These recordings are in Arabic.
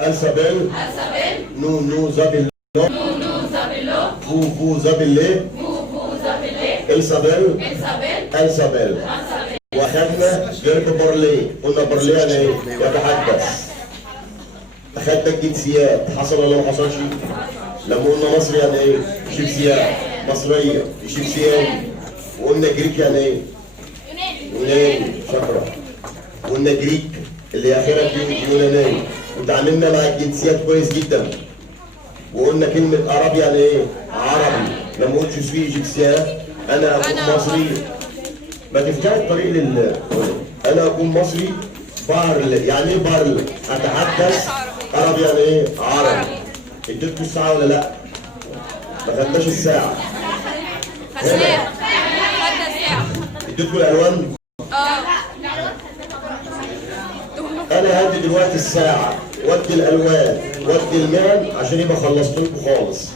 Elsabel, nous zabello, vous zabellé, Elsabel. واخدنا فيرب بارلي، قلنا بارلي يعني ايه؟ يتحدث. اخدنا الجنسيات، حصل ولا ما حصلش؟ لما قلنا مصري يعني ايه؟ شيبسيات، مصريه، شيبسيان. وقلنا جريك يعني ايه؟ يوناني، شكرا. وقلنا جريك اللي اخرها يوناني. وتعاملنا مع الجنسيات كويس جدا. وقلنا كلمه عربي يعني ايه؟ عربي. لما قلت سوي ايجيبسيان انا اكون مصري. ما تفتحش الطريق انا اكون مصري بارل. يعني ايه بارل؟ اتحدث عربي. يعني ايه عربي؟ اديتكم الساعه ولا لا؟ ما خدناش الساعه. خدنا الساعة. اديتكم الالوان؟ انا هدي دلوقتي الساعه وادي الالوان وادي المهن عشان يبقى خلصت لكم خالص.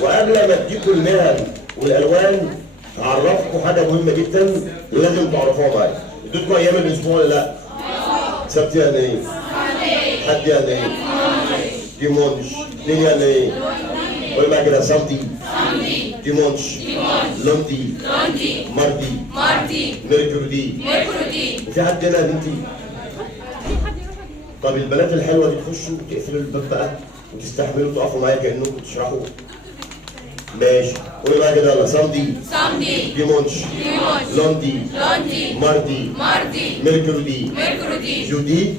وقبل ما اديكم المهن والالوان هعرفكم حاجه مهمه جدا لازم تعرفوها معايا. اديتكم ايام الاسبوع ولا لا؟ سبت يعني ايه؟ حد يعني ايه؟ ديمونش. اثنين يعني ايه؟ قول معايا كده. سامدي، ديمونش، لوندي، ماردي، ميركورودي. وفي حد هنا يا بنتي؟ طب البنات الحلوه دي تخشوا وتقفلوا الباب بقى وتستحملوا تقفوا معايا كانكم بتشرحوا. ماشي. قولي معايا كده يلا. سامدي، ديمونش، لوندي، ماردي، ميركورودي، جودي،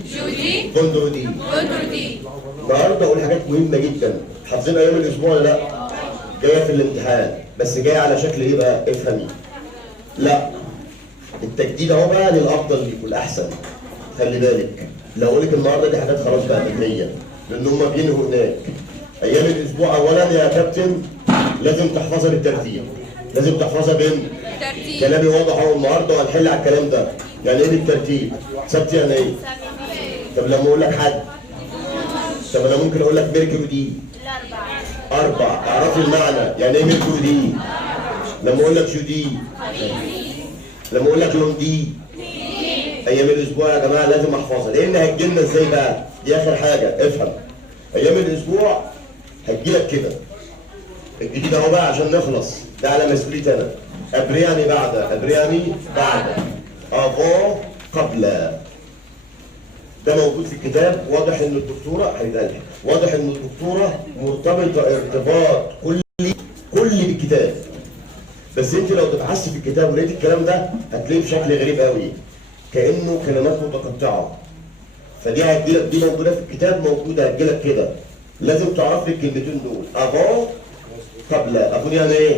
كوندرودي. النهارده اقول حاجات مهمه جدا. حافظين ايام الاسبوع ولا لا؟ جايه في الامتحان بس جايه على شكل ايه بقى؟ افهمي. لا التجديد اهو بقى للافضل ليك والاحسن. خلي بالك لو اقول لك النهارده دي حاجات خلاص بقى علميه لان هم بينهوا هناك. ايام الاسبوع اولا يا كابتن لازم تحفظها بالترتيب. لازم تحفظها بالترتيب. كلامي واضح اهو النهارده وهنحل على الكلام ده. يعني ايه بالترتيب؟ سبت يعني ايه؟ طب لما اقول لك حد، طب انا ممكن اقول لك ميركورودي اربع. اعرفي المعنى. يعني ايه ميركورودي؟ لما اقول لك جودي، لما اقول لك لوندي. ايام الاسبوع يا جماعه لازم احفظها لان هتجيلنا ازاي بقى؟ دي اخر حاجه افهم. ايام الاسبوع هتجيلك كده. الجديد اهو بقى عشان نخلص. ده على مسؤوليتي انا. ابرياني بعد، ابرياني بعد، افون قبل. ده موجود في الكتاب. واضح ان الدكتوره هيتقال، واضح ان الدكتوره مرتبطه ارتباط كلي بالكتاب. بس انت لو تبحثي في الكتاب ولقيت الكلام ده هتلاقيه بشكل غريب قوي كانه كلمات متقطعه. فدي هتجيلك، دي موجوده في الكتاب، موجوده هتجيلك كده. لازم تعرفي الكلمتين دول. افون قبل. افون يعني ايه؟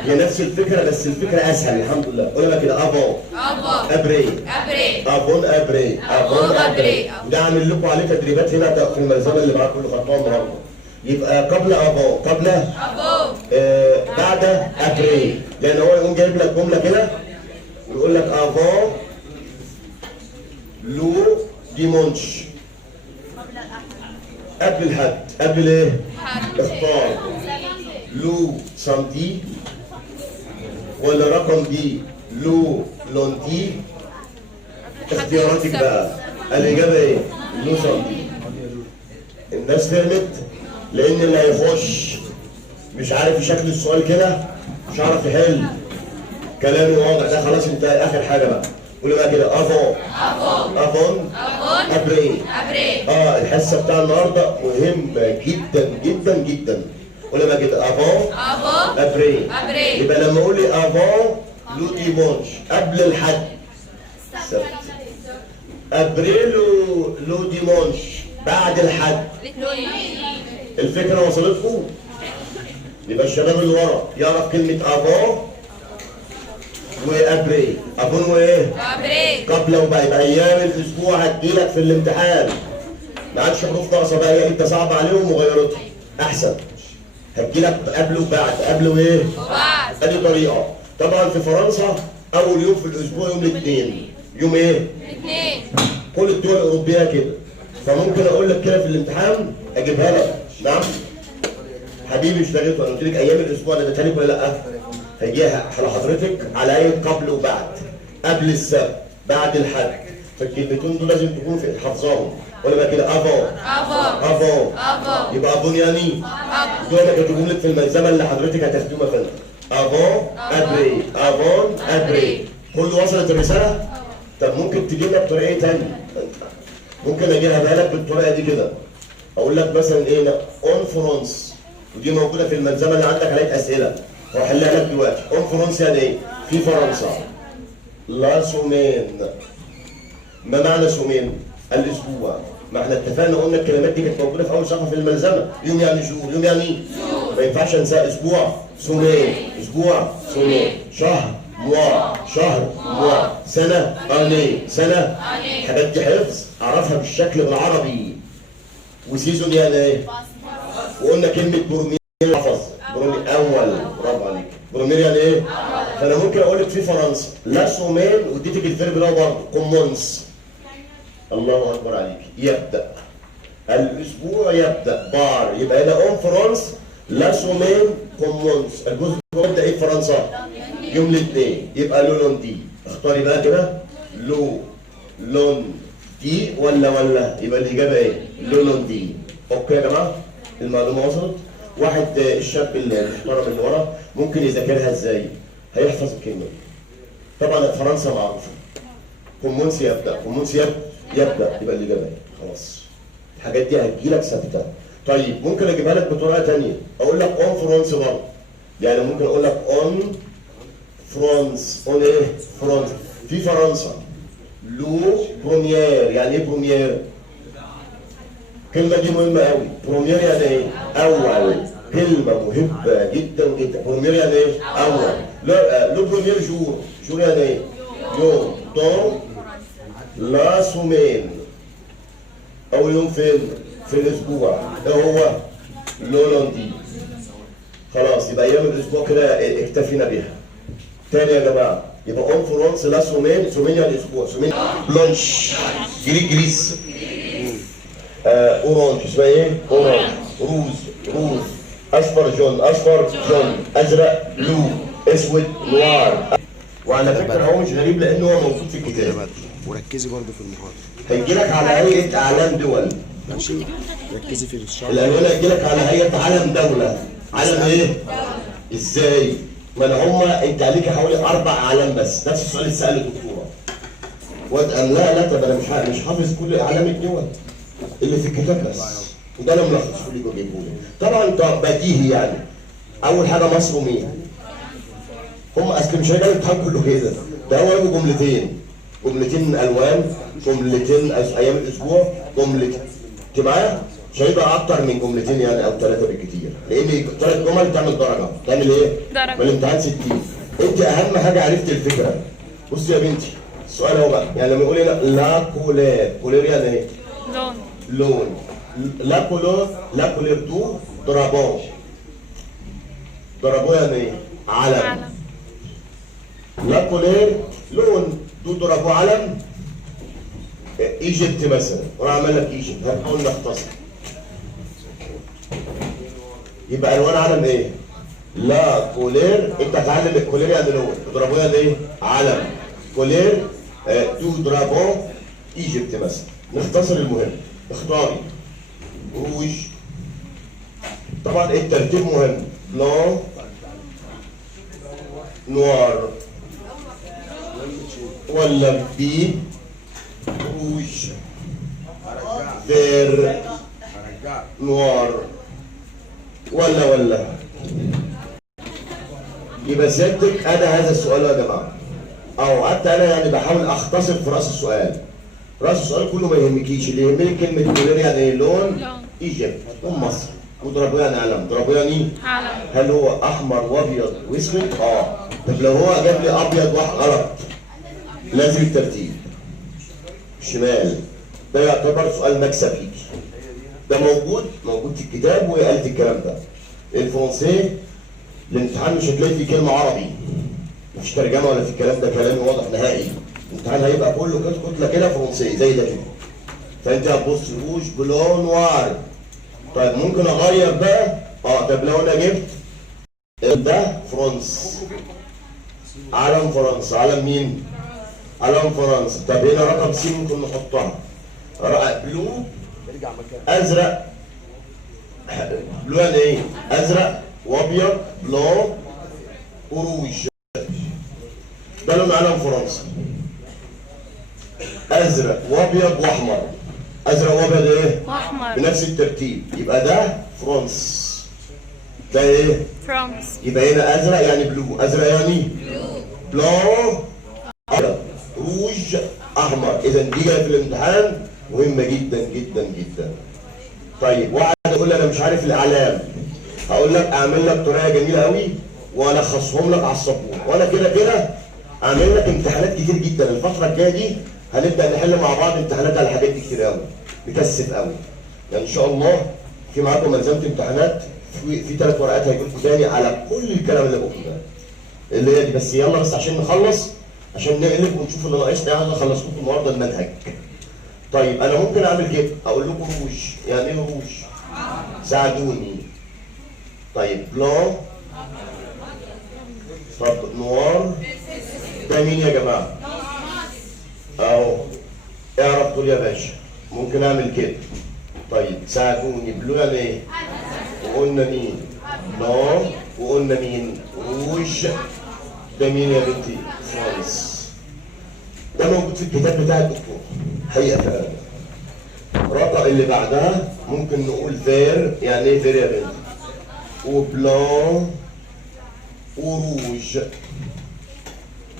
هي نفس الفكره بس الفكره اسهل الحمد لله. قولي بقى كده. افون ابري، افون ابري. وده عامل لكم عليه تدريبات هنا في الملزمه اللي معاكم اللي خدتوها النهارده. يبقى قبل افون، قبل بعد ابري. لان هو يقوم جايب لك جمله كده ويقول لك افون لو ديمونش. قبل الحد. قبل ايه؟ اختار. لو سامدي ولا رقم دي لو لوندي. اختياراتك بقى. الاجابه ايه؟ لو سامدي. الناس فهمت؟ لان اللي هيخش مش عارف يشكل السؤال كده مش عارف يحل. كلامي واضح ده خلاص انتهى. اخر حاجه بقى قولي بقى كده. افون ابري. الحصه بتاع النهارده مهمه جدا جدا جدا. قولي بقى كده. افون ابري. يبقى لما اقول لي افون لو ديمونش قبل الحد سبت. ابري لو ديمونش بعد الحد. الفكره وصلتكم؟ يبقى الشباب اللي ورا يعرف كلمه افون وابري. افون وايه؟ قبل وبعد. يبقى ايام الاسبوع هتجيلك في الامتحان ما عادش حروف ناقصه بقى. هي انت صعب عليهم وغيرتها احسن. هتجيلك قبل وبعد. قبل وايه؟ وبعد. ادي طريقه. طبعا في فرنسا اول يوم في الاسبوع يوم الاثنين. يوم ايه؟ الاثنين. كل الدول الاوروبيه كده. فممكن اقول لك كده في الامتحان اجيبها لك. نعم حبيبي مش لغيت. انا قلت لك ايام الاسبوع ده اديتها لك ولا لا؟ هيجيها على حضرتك على ايه؟ قبل وبعد. قبل السبت، بعد الحد. فالكلمتين دول لازم تكون في حافظاهم. ولا بقى كده. افون افون Avant. يبقى افون يعني Avant. دول انا كاتبهم لك في الملزمه اللي حضرتك هتاخدوه مكانها. افون ابري افون ابري. كل وصلت الرساله؟ طب ممكن تجيبها بطريقه ايه تانية؟ ممكن اجيبها لك بالطريقه دي كده. اقول لك مثلا ايه اون فرونس، ودي موجوده في الملزمه اللي عندك عليها اسئله وهحلها لك دلوقتي. اون فرونس يعني ايه؟ في فرنسا. لا سومين. ما معنى سومين؟ الاسبوع. ما احنا اتفقنا قلنا الكلمات دي كانت موجوده في اول صفحه في الملزمه. يوم يعني جور، يوم يعني ما ينفعش انسى اسبوع سومين، اسبوع سومين، شهر موا، شهر موا، سنه اني، سنه. الحاجات دي حفظ اعرفها بالشكل بالعربي. وسيزون يعني ايه؟ وقلنا كلمه برومير حفظ. برومير اول، برافو عليك. برومير يعني ايه؟ فانا ممكن اقول لك في فرنسا لا سومين واديتك الفيرب ده برضه كومونس. الله اكبر عليك. يبدا الاسبوع يبدا بار، يبقى هنا اون فرانس لا سومين كومونس. الجزء يبدا ايه في فرنسا؟ يوم الاثنين، يبقى لو لون دي. اختاري بقى كده لو لون دي ولا يبقى الاجابه ايه؟ لو لون دي. اوكي يا جماعه؟ المعلومه وصلت؟ واحد الشاب المحترم اللي ورا ممكن يذاكرها ازاي؟ هيحفظ الكلمه دي. طبعا فرنسا معروفه. كومونس يبدا، كومونس يبدا يبقى الاجابه ايه؟ خلاص. الحاجات دي هتجيلك ثابته. طيب ممكن اجيبها لك بطريقه ثانيه، اقول لك اون فرانس برضه. يعني ممكن اقول لك اون فرانس، اون ايه؟ فرانس. في فرنسا. لو بروميير، يعني ايه بروميير؟ الكلمه دي مهمه قوي. بروميير يعني ايه؟ اول. كلمه مهمه جدا جدا. بروميير يعني ايه؟ اول. لو بروميير جور، جور يعني ايه؟ يوم. دون لا سومين. أول يوم فين؟ في الأسبوع. ده هو لولاندي. خلاص يبقى أيام الأسبوع كده اكتفينا بيها. تاني يا جماعة يبقى أون فرونس لا سومين، سومين يعني أسبوع، سومين بلانش جريس. أورانج اسمها إيه؟ أورانج. روز أصفر جون، أصفر جون، أزرق بلو، أسود نوار. وعلى فكرة هو مش غريب لأنه هو موجود في الكتاب. وركزي برضه في المحاضرة. هيجي لك على هيئة أعلام دول. ماشي؟ ركزي في الشرح. الألوان هيجي لك على هيئة علم دولة. علم إيه؟ إزاي؟ ما أنا هما أنت عليك حوالي 4 أعلام بس، نفس السؤال اللي سأله الدكتورة. واد قال لا طب أنا مش حافظ كل أعلام الدول اللي في الكتاب بس. وده أنا ملخصه لك وجايبه لك. طبعا ده بديهي يعني. أول حاجة مصر ومين؟ هم أصل مش هيبقى الامتحان كله كده. ده هو جملتين. جملتين الوان، جملتين ايام الاسبوع، جملتين. انت معايا؟ مش هيبقى اكتر من جملتين يعني او 3 بالكتير، لان 3 جمل تعمل درجه، تعمل ايه؟ درجه. والامتحان 60. انت اهم حاجه عرفت الفكره. بصي يا بنتي السؤال اهو بقى، يعني لما يقول هنا لا كولير، كولير يعني ايه؟ لون. لون. لا كولور، لا كولير دو درابون. درابون يعني ايه؟ علم. لا كولير لون، دو درابو علم. ايجيبت مثلا، وانا عامل لك ايجيبت، هنحاول نختصر. يبقى الوان علم ايه؟ لا كولير، انت هتعلم الكولير يعني لون، درابو يعني ايه؟ علم. كولير دو درابو ايجيبت مثلا. نختصر المهم، اختاري. روج. طبعا الترتيب مهم. بلون نوار ولا بي روج فير نوار ولا يبقى سيادتك انا هذا السؤال يا جماعه، او حتى انا يعني بحاول اختصر في راس السؤال. راس السؤال كله ما يهمكيش، اللي يهمني كلمه كولير يعني ايه؟ لون. ايجيبت ومصر. وضربوا يعني علم، ضربوا يعني علم. هل هو احمر وابيض واسود؟ طب لو هو جاب لي ابيض واحد غلط، لازم الترتيب. شمال. ده يعتبر سؤال مكسب ليكي. ده موجود في الكتاب وهي قالت الكلام ده. الفرنسي الامتحان مش هتلاقي فيه كلمه عربي. مفيش ترجمه ولا في الكلام ده، كلامي واضح نهائي. الامتحان هيبقى كله كتله كده فرنسي زي ده كده. فانت هتبص روج بلون نوار. طيب ممكن اغير بقى؟ طب لو انا جبت ده فرنسا. علم فرنسا، علم مين؟ علم فرنسا. طب هنا رقم سي ممكن نحطها. بلو ازرق بلو يعني ايه؟ ازرق وابيض بلون وروج. ده لون علم فرنسا. ازرق وابيض واحمر. ازرق وابيض ايه؟ واحمر. بنفس الترتيب. يبقى ده فرنسا. ده ايه؟ فرانس. يبقى هنا ازرق يعني بلو. ازرق يعني بلون ابيض روج احمر. اذا دي جايه في الامتحان مهمه جدا جدا جدا. طيب واحد يقول لي انا مش عارف الاعلام، هقول لك اعمل لك طريقه جميله قوي والخصهم لك على السبوره، وانا كده كده اعمل لك امتحانات كتير جدا. الفتره الجايه دي هنبدا نحل مع بعض امتحانات على حاجات كتير قوي، مكثف قوي. يعني ان شاء الله في معاكم ملزمه امتحانات في 3 ورقات هيجوا لكم تاني على كل الكلام اللي قلته ده. اللي هي دي بس. يلا بس عشان نخلص، عشان نقلب ونشوف اللي ناقصنا. عايز اخلص لكم النهارده المنهج. طيب انا ممكن اعمل كده، اقول لكم روج. يعني ايه روج؟ ساعدوني. طيب بلون. طب نوار. ده مين يا جماعه؟ اهو. اعرف تقول يا باشا. ممكن اعمل كده. طيب ساعدوني. بلو يعني ايه؟ وقلنا مين؟ بلون. وقلنا مين؟ روج. ده مين يا بنتي؟ فرانس. ده موجود في الكتاب بتاع الدكتور حقيقة فعلا. الرقم اللي بعدها ممكن نقول فير. يعني ايه فير يا بنتي؟ وبلون وروج.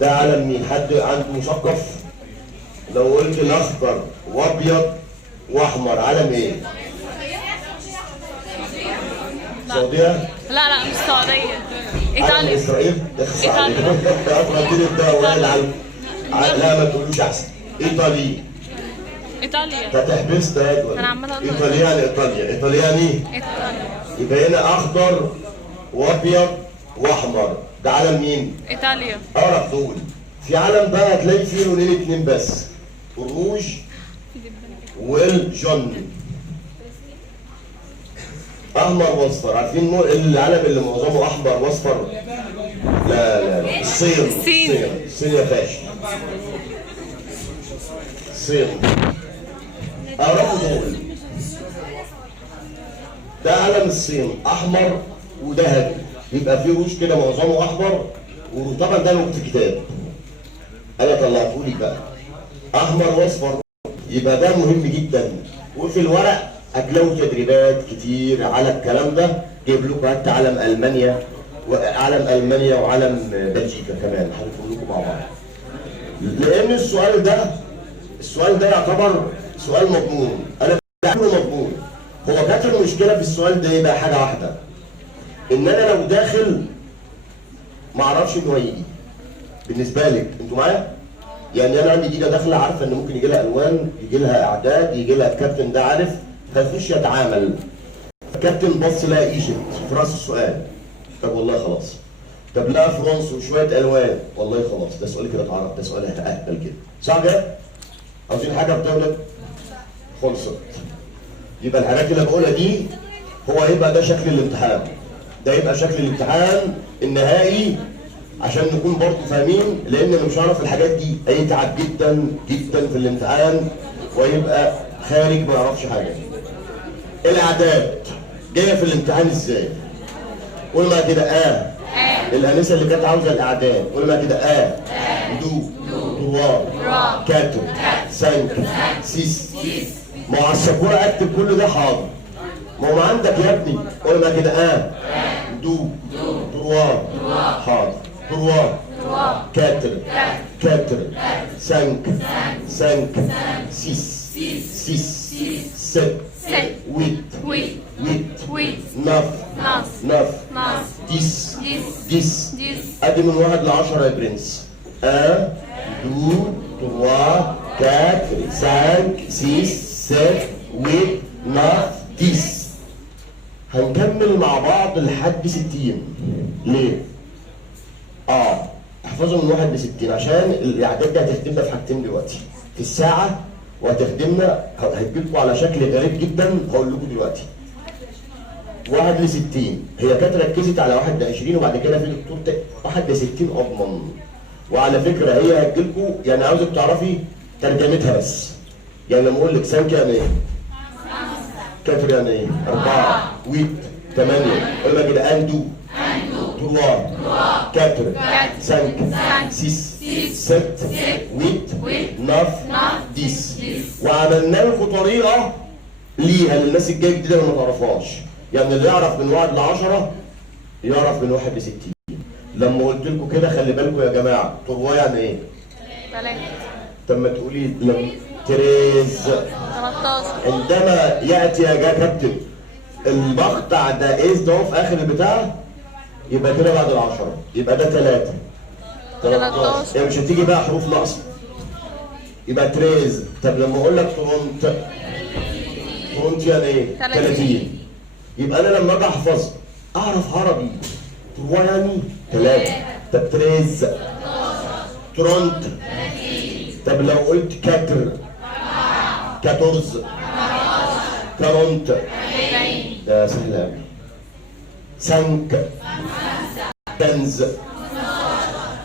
ده علم مين؟ حد عنده مثقف؟ لو قلت الاخضر وابيض واحمر علم ايه؟ السعودية؟ لا مش السعودية. علم ايطاليا. اسرائيل؟ إيطاليا. افرض الدواء العلم. لا ما تقولوش احسن. ايطالي. ايطاليا. فتحبس ده أنا عمالة أقول ايطاليا يعني ايطاليا. ايطاليا يعني ايطاليا. يبقى هنا اخضر وابيض واحمر. ده علم مين؟ ايطاليا. اعرف دول. في علم بقى هتلاقي فيه لونين 2 بس، الروج والجن. احمر واصفر. عارفين العلم اللي معظمه احمر واصفر؟ لا الصين. الصين يا باشا. الصين. اعرفوا دول. ده علم الصين احمر وذهبي. يبقى فيه روج كده معظمه احمر، وطبعا ده موجود في الكتاب. انا طلعته لك بقى. احمر واصفر. يبقى ده مهم جدا. وفي الورق هتلاقوا تدريبات كتير على الكلام ده. جايب لكم حتى علم المانيا وعلم بلجيكا كمان هنقول لكم مع بعض. لان السؤال ده يعتبر سؤال مضمون. انا بعمله مضمون. هو كانت المشكله في السؤال ده يبقى حاجه واحده، ان انا لو داخل ما اعرفش انه هيجي. بالنسبه لك انتوا معايا؟ يعني انا عندي دقيقه داخله عارفه ان ممكن يجي لها الوان، يجي لها اعداد، يجي لها الكابتن ده عارف، فيخش يتعامل. الكابتن بص لقى ايجيبت في راس السؤال. طب والله خلاص. طب لقى فرنسا وشويه الوان، والله خلاص ده سؤال كده اتعرف، ده سؤال هتأهبل كده. صح كده؟ عاوزين حاجه بتولد؟ خلصت. يبقى الحاجات اللي بقولها دي هو هيبقى ده شكل الامتحان. ده يبقى شكل الامتحان النهائي عشان نكون برضه فاهمين، لان اللي مش هيعرف الحاجات دي هيتعب جدا جدا في الامتحان ويبقى خارج ما يعرفش حاجه. الاعداد جايه في الامتحان ازاي؟ قول معايا كده الانسه اللي كانت عاوزه الاعداد قول معايا كده دو تروار كاتو سانك سيس. ما هو على السبوره اكتب كل ده حاضر. ما هو عندك يا ابني. قول معايا كده دو تروار حاضر. تروار كاتر سانك سيس ست ويت نف ديس. ادي من 1 ل 10 يا برنس. 2 3 4 5 6 7 8 9 10. هنكمل مع بعض لحد 60. ليه؟ احفظوا من 1 ل 60 عشان الاعداد دي هتخدمنا في حاجتين دلوقتي في الساعه، وهتخدمنا هتجيبكم على شكل غريب جدا هقول لكم دلوقتي. 1 ل 60 هي كانت ركزت على 1 ل 20 وبعد كده في دكتور 1 ل 60 اضمن. وعلى فكره هي هتجيلكم يعني عاوزك تعرفي ترجمتها بس. يعني لما اقول لك سانك يعني ايه؟ كاتر يعني ايه؟ 4 ويت 8 قول بقى كده اندو 3 4 5 6 7 8 9 10 وعملنا لكم طريقه ليها للناس الجايه جديده اللي ما تعرفهاش. يعني اللي يعرف من 1 ل 10 يعرف من 1 ل 60. لما قلت لكم كده خلي بالكم يا جماعه، طروا يعني ايه؟ 3 طب ما تقولي تريز 13 عندما ياتي يا كابتن المقطع ده ايز ده في اخر البتاع يبقى كده بعد العشرة، يبقى ده 3 13 يعني مش هتيجي بقى حروف ناقصه يبقى تريز. طب لما اقول لك ترونت يعني ايه؟ 30 يبقى انا لما اجي احفظ اعرف عربي تروا يعني 3. طب تريز ترونت. طب لو قلت كاتر 14 كارونت ده سهل قوي. سانك كنز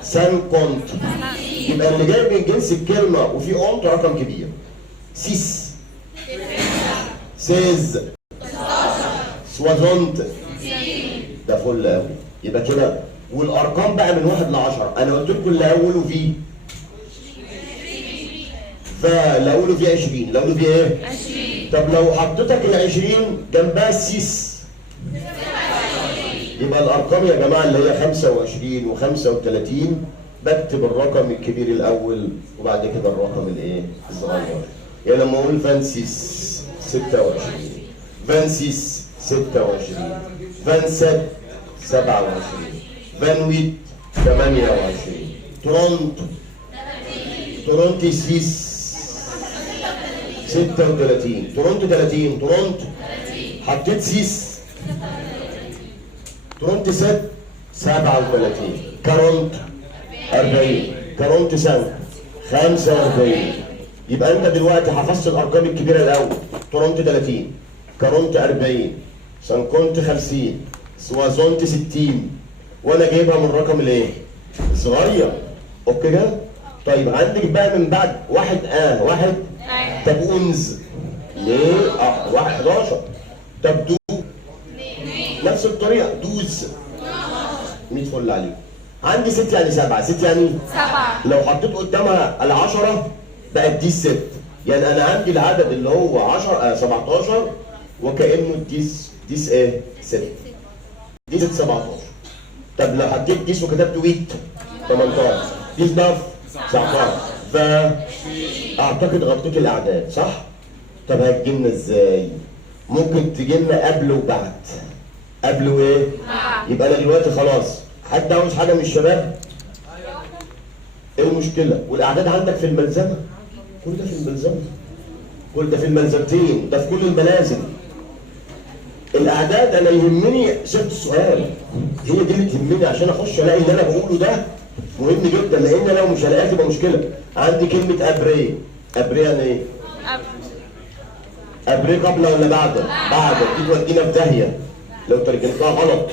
سانكونت يبقى اللي جاي من جنس الكلمه وفي اونت رقم كبير. سيس سيز سوازونت ده فل قوي. يبقى كده والارقام بقى من 1 ل 10 انا قلت لكم اللي اوله في فاللي اوله في 20 اللي اوله في ايه؟ 20. طب لو حطيتك ال 20 جنبها السيس يبقى الارقام يا جماعه اللي هي 25 و35 بكتب الرقم الكبير الاول وبعد كده الرقم الايه؟ الصغير. يعني لما اقول فانسيس 26 فانسيس 26 فانسات 27 فانويت 28 تورونتي 36 تورونتو 30 تورونت حطيت سيس تورونت 37 كارونت 40 كارونت 45 يبقى انت دلوقتي حفظت الارقام الكبيره الاول. تورونت 30 كارونت 40 سانكونت 50 سوازونت 60 وانا جايبها من رقم الايه؟ الصغير. اوكي كده؟ طيب عندك بقى من بعد واحد طب اونز ليه؟ 11 طب دو نفس الطريقه دوز 100 فل عليك. عندي 6 يعني 7 6 يعني 7 لو حطيت قدامها العشرة بقت دي 6 يعني انا عندي العدد اللي هو 10 17 وكانه ديس ايه؟ 6 ديس 17. طب لو حطيت ديس وكتبت ويت 18 ديس ضف 19 فاعتقد غطيت الاعداد صح؟ طب هتجيلنا ازاي؟ ممكن تجيلنا قبل وبعد. قبل وايه؟ يبقى انا دلوقتي خلاص حد عاوز حاجه من الشباب؟ ايه المشكله؟ والاعداد عندك في الملزمه كل ده في الملزمه كل ده في الملزمتين ده في كل الملازم. الاعداد انا يهمني صيغه السؤال هي دي اللي تهمني عشان اخش الاقي اللي انا بقوله ده مهم جدا لان لو مش هلاقيها تبقى مشكله. عندي كلمه ابري يعني ايه؟ ابري قبل ولا بعد؟ بعد دي تودينا في داهيه لو ترجمتها غلط.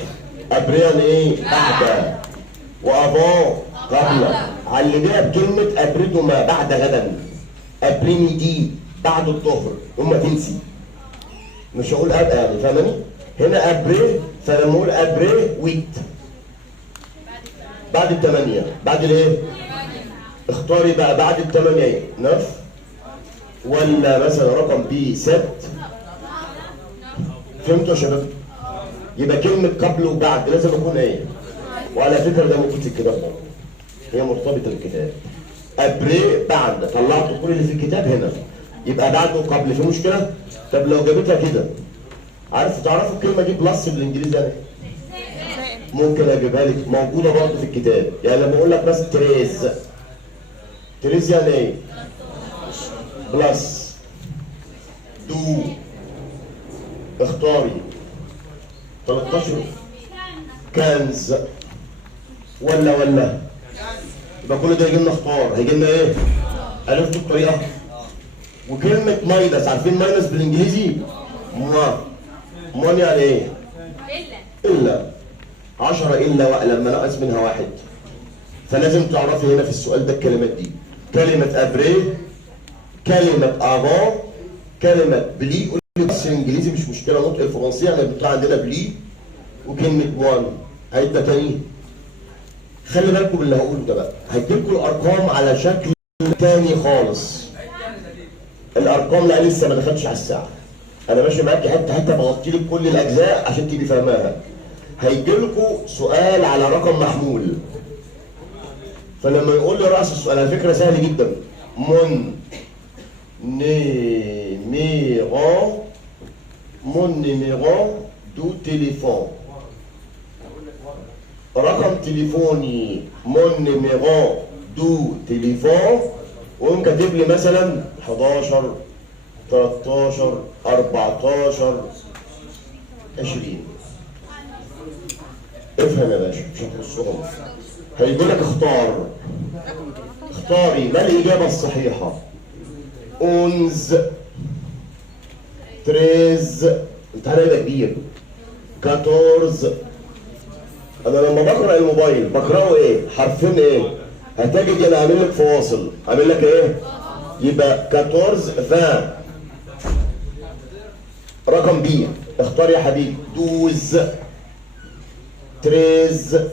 ابري يعني ايه؟ بعد وافون قبل علميها بكلمه ابريدو ما بعد غدا. ابريني دي بعد الظهر ثم تنسي مش هقول ابقى يعني فاهماني؟ هنا ابري فلما اقول ابري ويت بعد الثمانية بعد الايه؟ اختاري بقى بعد الثمانية ايه؟ نف ولا مثلا رقم بي 6 فهمتوا يا شباب؟ يبقى كلمة قبل وبعد لازم اكون ايه؟ وعلى فكرة ده موجود في الكتاب برضه هي مرتبطة بالكتاب. ابري بعد طلعت كل اللي في الكتاب هنا يبقى بعد وقبل في مشكلة؟ طب لو جابتها كده تعرفوا الكلمة دي بلس بالانجليزي يعني ممكن اجيبها لك موجودة برضه في الكتاب. يعني لما اقول لك بس تريز يعني ايه؟ بلس دو اختاري 13 كنز ولا يبقى كل ده يجي لنا اختار هيجي لنا ايه؟ عرفتوا الطريقه؟ وكلمه ماينس عارفين ماينس بالانجليزي؟ مان يعني ايه؟ الا 10 الا لما ناقص منها واحد. فلازم تعرفي هنا في السؤال ده الكلمات دي كلمه ابري كلمه افون كلمه بلي بس الانجليزي مش مشكله، نطق الفرنسيه احنا بنطلع عندنا بلي وكلمه وان. هيبقى تاني. خلي بالكم من اللي هقوله ده بقى، هديلكم الارقام على شكل تاني خالص. الارقام لا لسه ما دخلتش على الساعه. انا ماشي معاكي حته بغطي لك كل الاجزاء عشان تبقي فاهماها. هيجيلكوا سؤال على رقم محمول. فلما يقول لي راس السؤال على فكره سهل جدا. مون نيميرو دو تليفون. رقم تليفوني مون نيميرو دو تليفون، ويقوم كاتب لي مثلا 11 13 14 20. افهم يا باشا مش هتبصهم. هيقول لك اختاري ما الإجابة الصحيحة. 11 13 امتحان هيبقى كبير. 14. انا لما بقرا الموبايل بقراه ايه؟ حرفين ايه؟ هتجد انا عامل لك فواصل، عامل لك ايه؟ يبقى 14 20. رقم بي اختار يا حبيبي. 12 13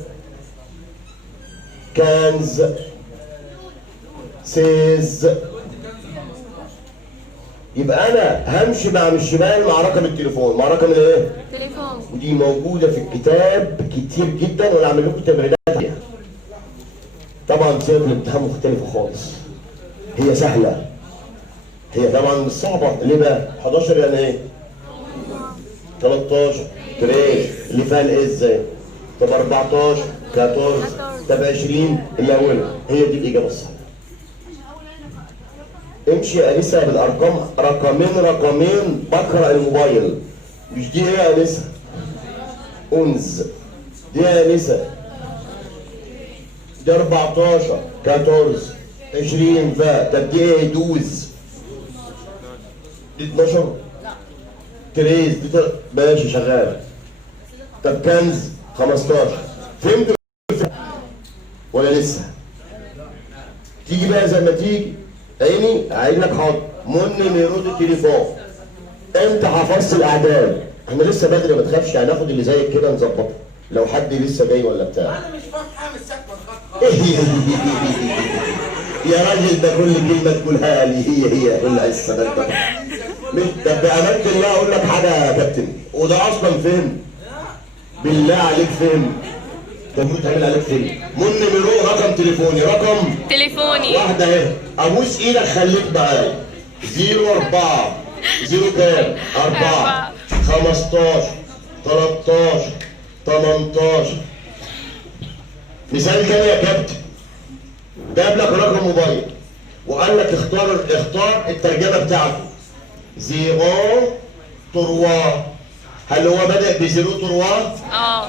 15 16. يبقى انا همشي مع الشمال مع رقم التليفون، مع رقم الايه؟ تليفون. ودي موجوده في الكتاب كتير جدا وانا عامل لكم تمرينات عليها. طبعا صيغه الامتحان مختلفه خالص. هي سهله. هي طبعا مش صعبه، ليه بقى؟ 11 يعني ايه؟ 13 13 اللي فيها الايه ازاي؟ طب 14 14 طب 20 اللي اولها. هي دي الاجابه الصحيحه. امشي يا انسه بالارقام، رقمين بقرا الموبايل. مش دي ايه يا انسه؟ انز. دي يا انسه دي 14 14 20 طب دي ايه؟ 12. دي 12 13 دي ماشي شغال. طب كنز 15. فهمت ولا لسه؟ تيجي بقى زي ما تيجي. عيني عايز لك حاضر. مون نيميرو دو تليفون. انت حفظت الاعداد. احنا لسه بدري ما تخافش، هناخد اللي زيك كده نظبطه لو حد لسه جاي ولا بتاع. انا مش فاهم السكه يا راجل ده كل كلمه تقولها لي هي قول لي السنه ده. طب بأمانة الله اقول لك حاجه يا كابتن، وده اصلا فهم. بالله عليك فهم. ده المفروض تعمل عليك فهم. مون نيميرو رقم تليفوني. رقم تليفوني. واحده اهي. ابوس ايدك خليك معايا. 04 0 كام؟ 4 15 13 18. مثال تاني يا كابتن. جاب لك رقم موبايل وقال لك اختار الترجمه بتاعته. 03. هل هو بدأ ب 03؟ اه.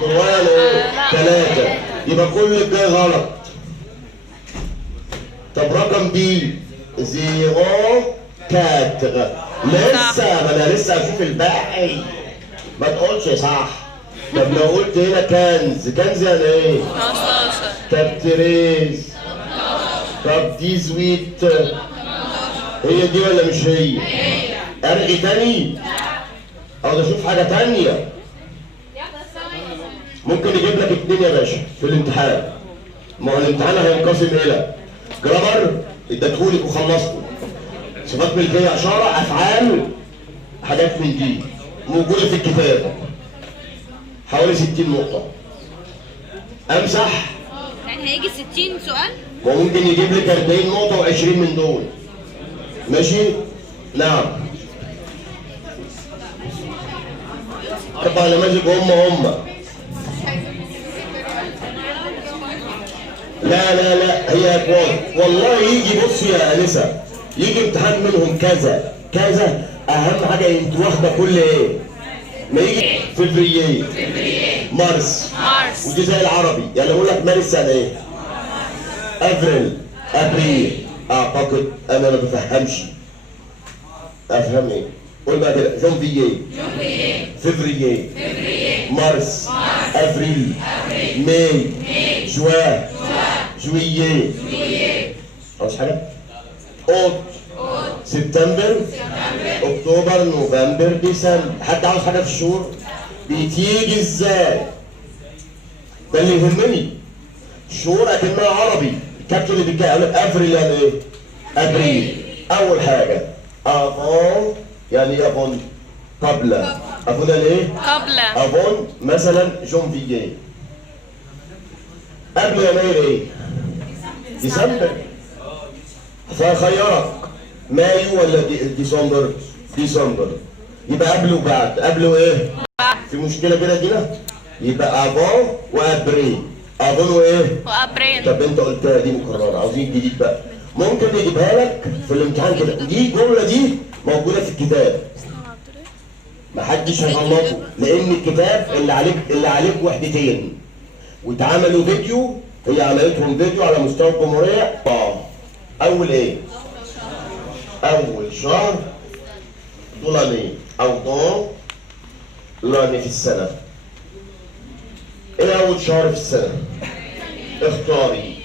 تروا يعني ايه؟ 3. يبقى كل ده غلط. طب رقم بي 04. لسه ما انا لسه اشوف الباقي. ما تقولش صح. طب لو قلت هنا كنز يعني ايه؟ 15. طب تريز. طب دي زويت. هي دي ولا مش هي؟ ارغي تاني؟ او اشوف حاجه تانيه. ممكن يجيب لك 2 يا باشا في الامتحان. ما هو الامتحان هينقسم الى جرامر اديتهولك وخلصته، صفات ملكيه اشاره افعال حاجات من دي موجوده في الكتاب حوالي 60 نقطه. امسح. يعني هيجي 60 سؤال؟ وممكن يجيب لك 40 نقطه و20 من دول. ماشي؟ نعم. 4 نماذج هم. لا هي اكواد. والله يجي بص يا انسه، يجي امتحان منهم كذا كذا. اهم حاجه انت واخده كل ايه؟ ما يجي فبراير مارس ودي زي العربي. يعني اقول لك مارس يعني ايه؟ ابريل. اعتقد انا ما بفهمش. افهم ايه؟ قول بقى كده. جونفييه فبراير مارس افريل ماي جوان جوييه. خلاص حاجه؟ اوت سبتمبر اكتوبر نوفمبر ديسمبر. حد عاوز حاجه في الشهور؟ بتيجي ازاي؟ ده اللي يهمني. الشهور اكنها عربي. الكابتن اللي بيتكلم افريل يعني ايه؟ ابريل. اول حاجه افون يعني ايه افون؟ قبل. افون يعني ايه؟ قبل. افون مثلا جونفييه. قبل يناير ايه؟ ديسمبر. فخيرك مايو ولا ديسمبر؟ ديسمبر. يبقى قبله وبعد. قبله ايه؟ في مشكله كده كده؟ يبقى افون وابريل. افون وايه؟ وابريل. طب انت قلتها دي مكرره، عاوزين جديد بقى. ممكن يجيبها لك في الامتحان كده. دي الجمله دي موجوده في الكتاب. محدش هيغلطه لان الكتاب اللي عليك وحدتين واتعملوا فيديو. هي عملتهم فيديو على مستوى الجمهوريه. اول ايه؟ اول شهر طولاني او طون لاني في السنه. ايه اول شهر في السنه؟ اختاري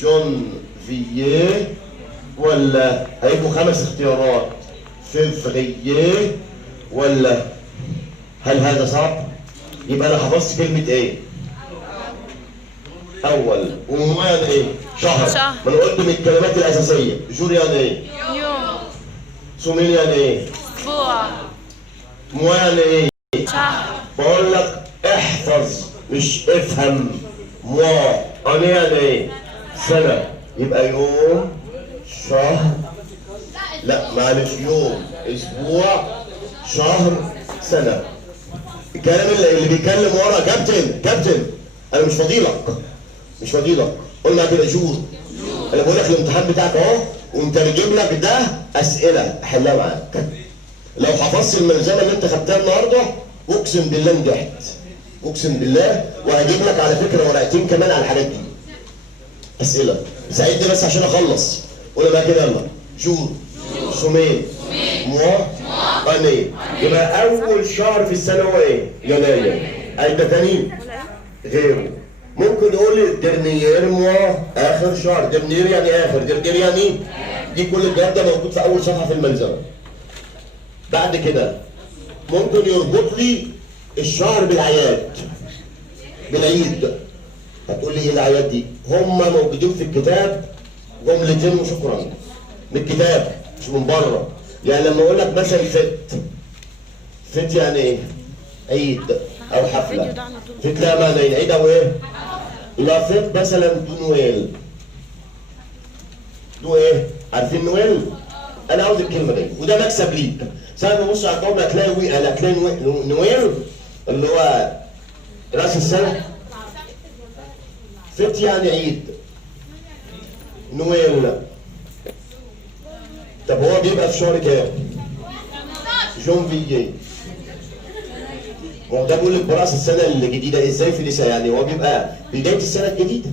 جونفييه ولا هيبقوا 5 اختيارات، فيفرييه ولا هل هذا صعب؟ يبقى انا حفظت كلمه ايه؟ اول. ومو يعني ايه؟ شهر. ما انا قلت من الكلمات الاساسيه. جور يعني ايه؟ يوم. سومين يعني ايه؟ اسبوع. مو يعني ايه؟ شهر. بقول لك احفظ مش افهم. مو انا يعني ايه؟ سنه. يبقى يوم، شهر، لا معلش، يوم، اسبوع، شهر، سنه. الكلام اللي بيتكلم ورا كابتن انا مش فضيلك. مش فضيلك. قول معايا كده جور. انا بقول لك الامتحان بتاعك اهو ومترجم لك ده اسئله احلها معاك. لو حفظت الملزمه اللي انت خدتها النهارده اقسم بالله نجحت. اقسم بالله. وهجيب لك على فكره ورقتين كمان على الحاجات دي. اسئله. ساعدني بس عشان اخلص. قول معايا كده يلا. جور، سومين، موا، اني. يبقى اول شهر في السنه هو ايه؟ يناير. ده تاني غيره. ممكن نقول درنيير موا اخر شهر. درنيير يعني اخر، درنيير يعني دي. كل الكلام ده موجود في اول صفحه في الملزمه. بعد كده ممكن يربط لي الشهر بالاعياد. بالعيد. هتقول لي ايه الاعياد دي؟ هم موجودين في الكتاب جملتين وشكرا. من الكتاب مش من بره. يعني لما اقول لك مثلا فت يعني ايه؟ عيد او حفله. فت لا معنى عيد او ايه؟ لا فت مثلا دو نويل. دو ايه؟ عارفين نويل؟ انا عاوز الكلمه دي وده مكسب ليك. ساعه ما تبص على الجمله هتلاقي نويل اللي هو راس السنه. فت يعني عيد. نويل. طب هو بيبقى في شهر كام؟ جونفييه. ما هو ده بيقول لك براس السنه الجديده. ازاي في لسه يعني؟ هو بيبقى بدايه السنه الجديده.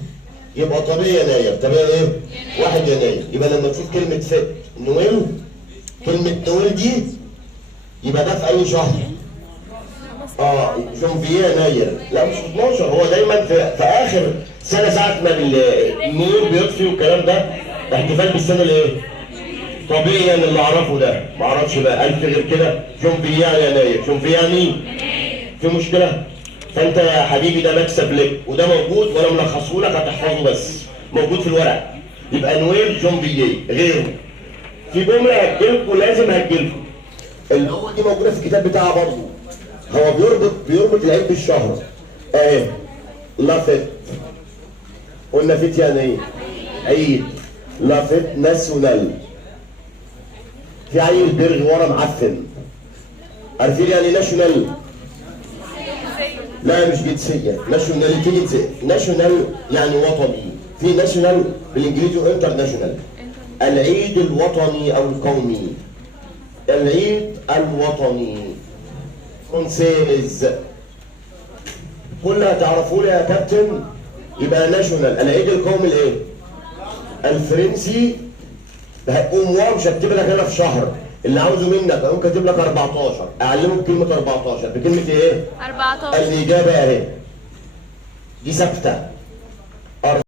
يبقى طبيعي يناير. طبيعي ايه؟ 1 يناير. يبقى لما تشوف كلمه فت نويل، كلمه نويل دي يبقى ده في اي شهر؟ جونفييه يناير. لا مش 12. هو دايما في اخر سنه ساعه ما النور بيطفي والكلام ده احتفال بالسنه الايه؟ طبيعي يعني اللي اعرفه ده. ما اعرفش بقى الف غير كده. جونفييه يناير. جونفييه يعني في مشكله؟ فانت يا حبيبي ده مكسب لك وده موجود وانا ملخصه لك هتحفظه بس. موجود في الورق. يبقى نويل جونفييه. غيره في جمله هتجيلكوا لازم هتجيلكوا. الجمله دي موجوده في الكتاب بتاعها برضه. هو بيربط العيد بالشهر. اهي لا فت. قلنا فت يعني ايه؟ عيد. لا فت ناسيونال. في عيل بيرغي ورا معفن. عارفين يعني ناشونال؟ لا مش جنسيه. ناشوناليتي. ناشونال يعني وطني. في ناشونال بالانجليزي وانترناشونال. العيد الوطني او القومي. العيد الوطني. كونسيلز. كلها تعرفوا لي يا كابتن. يبقى ناشونال العيد القومي الايه؟ الفرنسي. موا مش هكتب لك هنا في شهر. اللي عاوزه منك اقوم كاتب لك 14. اعلمك كلمه 14 بكلمه ايه؟ 14. الاجابه اهي. دي ثابته.